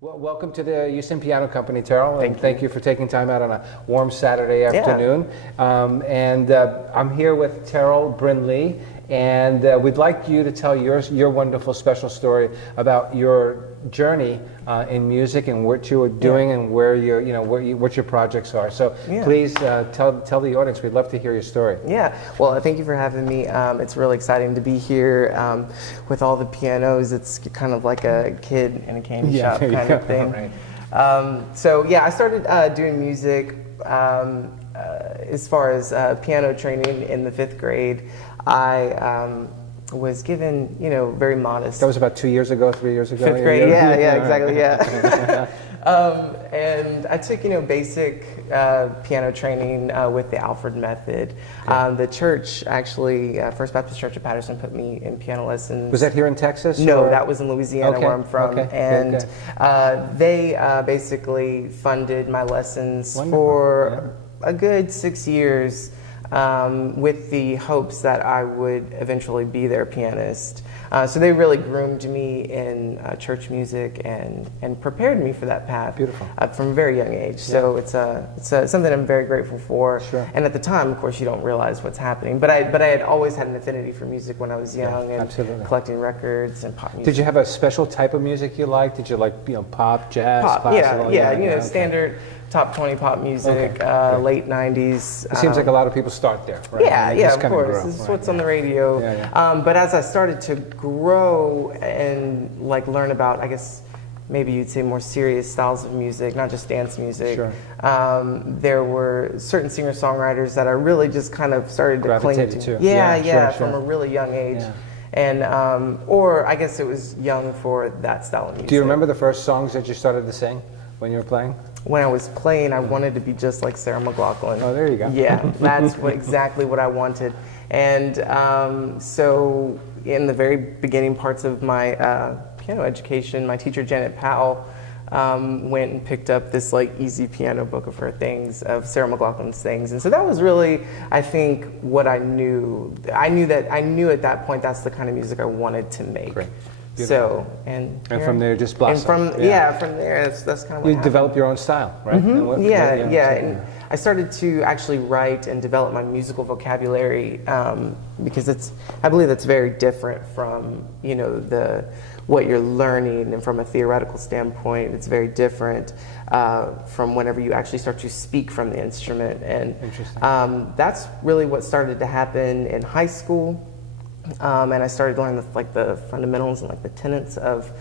Well, welcome to the Houston Piano Company, Terrell, and Thank you for taking time out on a warm Saturday afternoon. I'm here with Terrell Brinlee, and we'd like you to tell your wonderful special story about your journey in music and what you were doing and where what your projects are. So please tell the audience. We'd love to hear your story. Yeah. Well, thank you for having me. It's really exciting to be here with all the pianos. It's kind of like a kid in a candy shop kind of thing. Right. I started doing music as far as piano training in the 5th grade. I was given, very modest. That was about 2 years ago, 3 years ago? 5th grade, exactly. And I took, basic piano training with the Alfred method. The church, actually, First Baptist Church of Patterson put me in piano lessons. Was that here in Texas? No, or? That was in Louisiana, where I'm from. And they basically funded my lessons for a good 6 years. With the hopes that I would eventually be their pianist. So they really groomed me in church music and prepared me for that path. Beautiful. From a very young age. So it's something I'm very grateful for. Sure. And at the time, of course, you don't realize what's happening. But I had always had an affinity for music when I was young and collecting records and pop music. Did you have a special type of music you liked? Did you like pop, jazz, classical? Standard. Top 20 pop music, late 90s. It seems like a lot of people start there, right? Yeah, of course. This is what's on the radio. But as I started to grow and learn about, I guess, maybe you'd say more serious styles of music, not just dance music. Sure. There were certain singer-songwriters that I really just kind of started to cling to. From a really young age. Yeah. And, or I guess it was young for that style of music. Do you remember the first songs that you started to sing when you were playing? When I was playing, I wanted to be just like Sarah McLachlan. Oh, there you go. Yeah, that's exactly what I wanted. And so in the very beginning parts of my piano education, my teacher, Janet Powell, went and picked up this easy piano book of her things, of Sarah McLachlan's things. And so that was really, I think, what I knew. I knew at that point that's the kind of music I wanted to make. Great. Beautiful. So and from there just blossomed. From there that's kind of what you develop your own style, right? Mm-hmm. And I started to actually write and develop my musical vocabulary because I believe that's very different from what you're learning, and from a theoretical standpoint, it's very different from whenever you actually start to speak from the instrument. And that's really what started to happen in high school. And I started learning the fundamentals and the tenets of.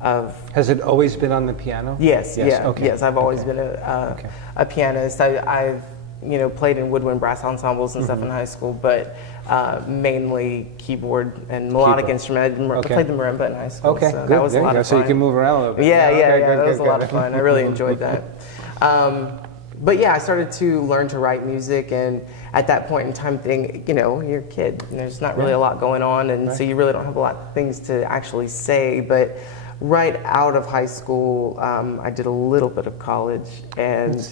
Has it always been on the piano? Yes. I've always been a pianist. I've played in woodwind brass ensembles and stuff in high school, but mainly keyboard and melodic instrument. I played the marimba in high school. So that was a lot of fun. So you can move around a little bit. That was a lot of fun. I really enjoyed that. But I started to learn to write music, and at that point in time, you're a kid, and there's not really a lot going on, and so you really don't have a lot of things to actually say. But right out of high school, I did a little bit of college, and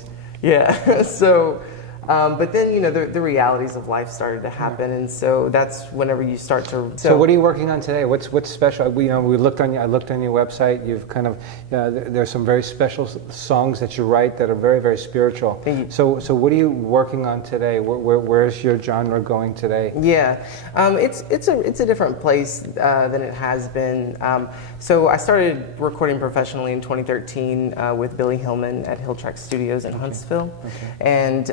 but then the realities of life started to happen, and so that's whenever you start to. So what are you working on today? What's special? We looked on I looked on your website. You've kind of there's some very special songs that you write that are very, very spiritual. Thank you. So what are you working on today? Where's your genre going today? It's a different place than it has been. So I started recording professionally in 2013 with Billy Hillman at Hill Track Studios in Huntsville, and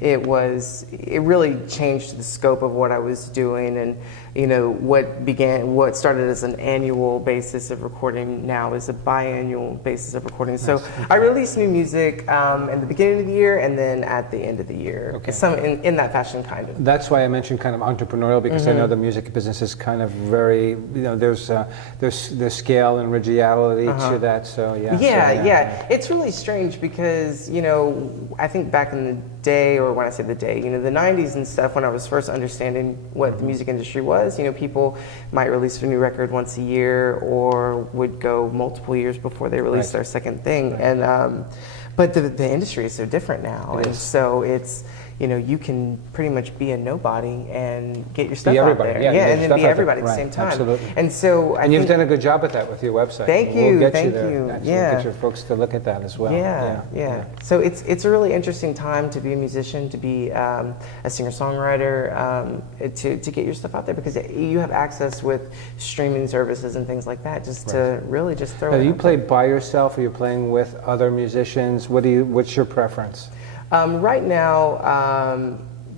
it really changed the scope of what I was doing, and what started as an annual basis of recording now is a biannual basis of recording. So I release new music in the beginning of the year and then at the end of the year. Some in that fashion, kind of. That's why I mentioned kind of entrepreneurial, because I know the music business is kind of very there's scale and originality to that. So it's really strange because I think back in the day, or when I say the day, the 90s and stuff, when I was first understanding what the music industry was, people might release a new record once a year or would go multiple years before they released their second thing. And but the industry is so different now, and so it's you can pretty much be a nobody and get your stuff be out there. Yeah, and then be everybody at the same time. Absolutely. And so and you've done a good job at that with your website. Thank you. We'll get thank you there. you. Actually, yeah. get your folks to look at that as well. Yeah. So it's a really interesting time to be a musician, to be a singer-songwriter, to get your stuff out there, because you have access with streaming services and things like that, just to really just throw now, it do you out play there. by yourself, or you're playing with other musicians? What's your preference? Right now,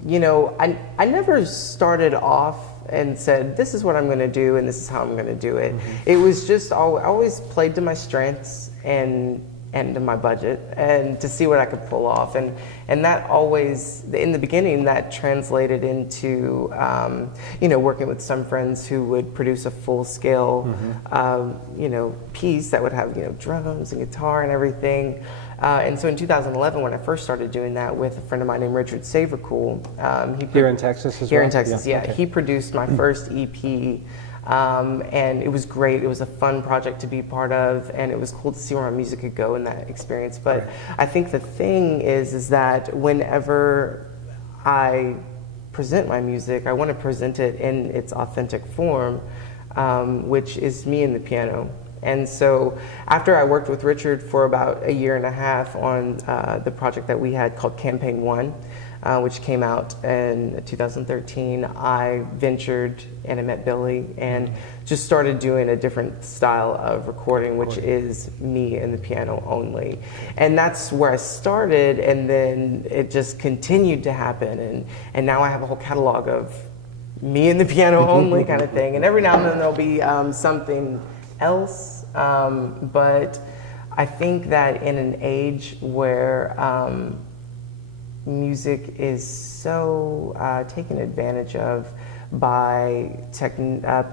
I never started off and said, this is what I'm going to do and this is how I'm going to do it. It was just, I always played to my strengths and to my budget, and to see what I could pull off. And that always, in the beginning, that translated into, working with some friends who would produce a full-scale, piece that would have, drums and guitar and everything. And so in 2011, when I first started doing that with a friend of mine named Richard Savercool, here in Texas as well? Here in Texas, yeah. Okay. He produced my first EP, and it was great. It was a fun project to be part of, and it was cool to see where my music could go in that experience. But I think the thing is that whenever I present my music, I want to present it in its authentic form, which is me and the piano. And so after I worked with Richard for about a year and a half on the project that we had called Campaign 1, which came out in 2013, I ventured and I met Billy and just started doing a different style of recording, which is me and the piano only. And that's where I started, and then it just continued to happen. And now I have a whole catalog of me and the piano only kind of thing. And every now and then there'll be something else, but I think that in an age where music is so taken advantage of by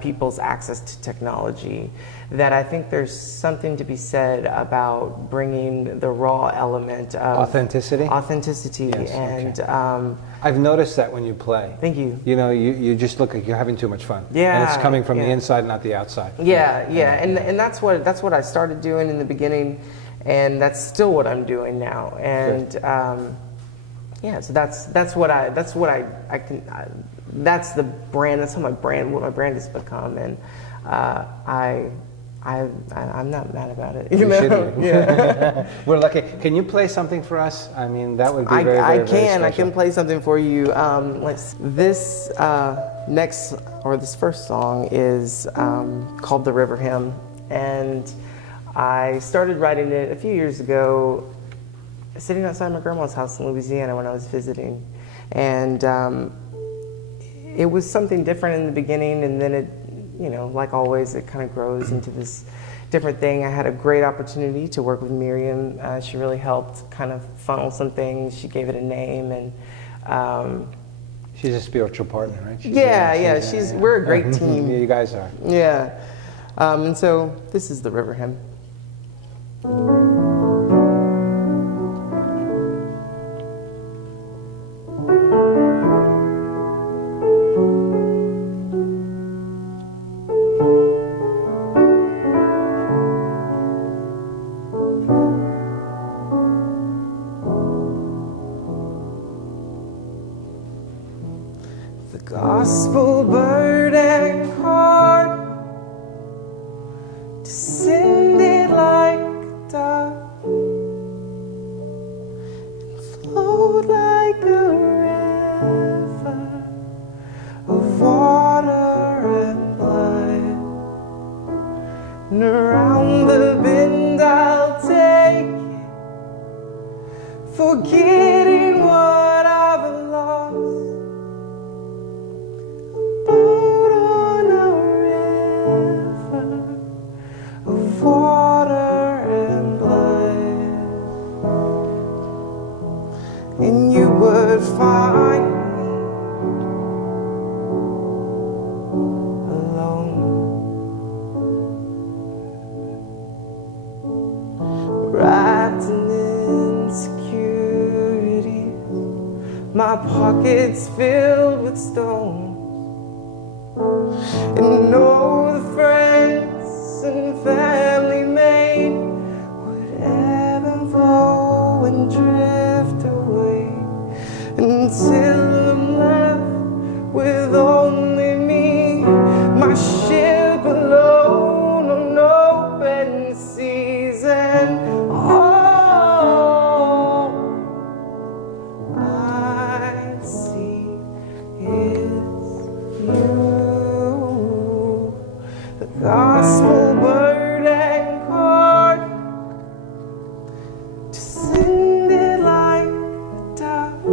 people's access to technology, that I think there's something to be said about bringing the raw element of authenticity. Yes, and okay. I've noticed that when you play. Thank you. You just look like you're having too much fun. Yeah, and it's coming from the inside, not the outside. Yeah, and that's what I started doing in the beginning, and that's still what I'm doing now. And so that's the brand. That's how what my brand has become, and I'm not mad about it. You know? Yeah. We're lucky. Can you play something for us? I mean, that would be very I special. can play something for you. This first song is called The River Hymn, and I started writing it a few years ago, sitting outside my grandma's house in Louisiana when I was visiting, and it was something different in the beginning, and then it, like always, it kind of grows into this different thing. I had a great opportunity to work with Miriam. She really helped kind of funnel some things. She gave it a name, and she's a spiritual partner, right? We're a great team. You guys are. Yeah, and so this is The River Hymn. The gospel burden heart descended like a dove and flowed like a river of water and blood. And around the bend I'll take it, forgetting what I've lost. And you would find me alone, wrapped in insecurity, my pockets filled with stones, and no, the friends and family made would ebb and flow and drift away. And until I'm left with only me, my ship alone on open seas, and all I see is you, the gospel bird and cord, descended like a dove,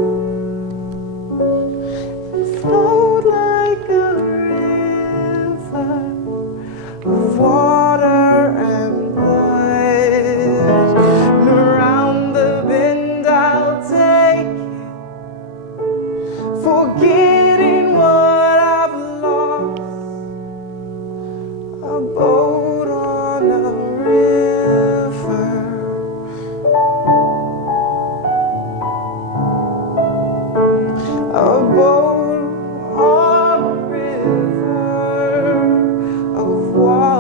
and flowed like a river of water and blood. And around the bend I'll take it, forgetting what I've lost, a boat on a river, a boat on a river of water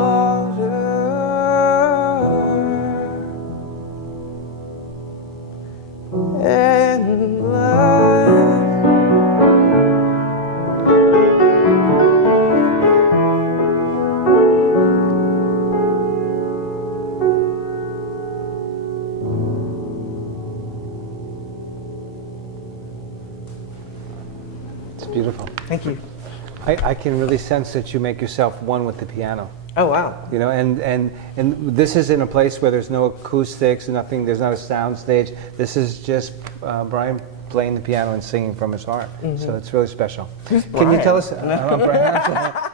and blood. It's beautiful. Thank you. I can really sense that you make yourself one with the piano. Oh, wow. You know, and this is in a place where there's no acoustics, nothing. There's not a sound stage. This is just Brian playing the piano and singing from his heart. So it's really special. Who's Can you Brian? tell us? Brian.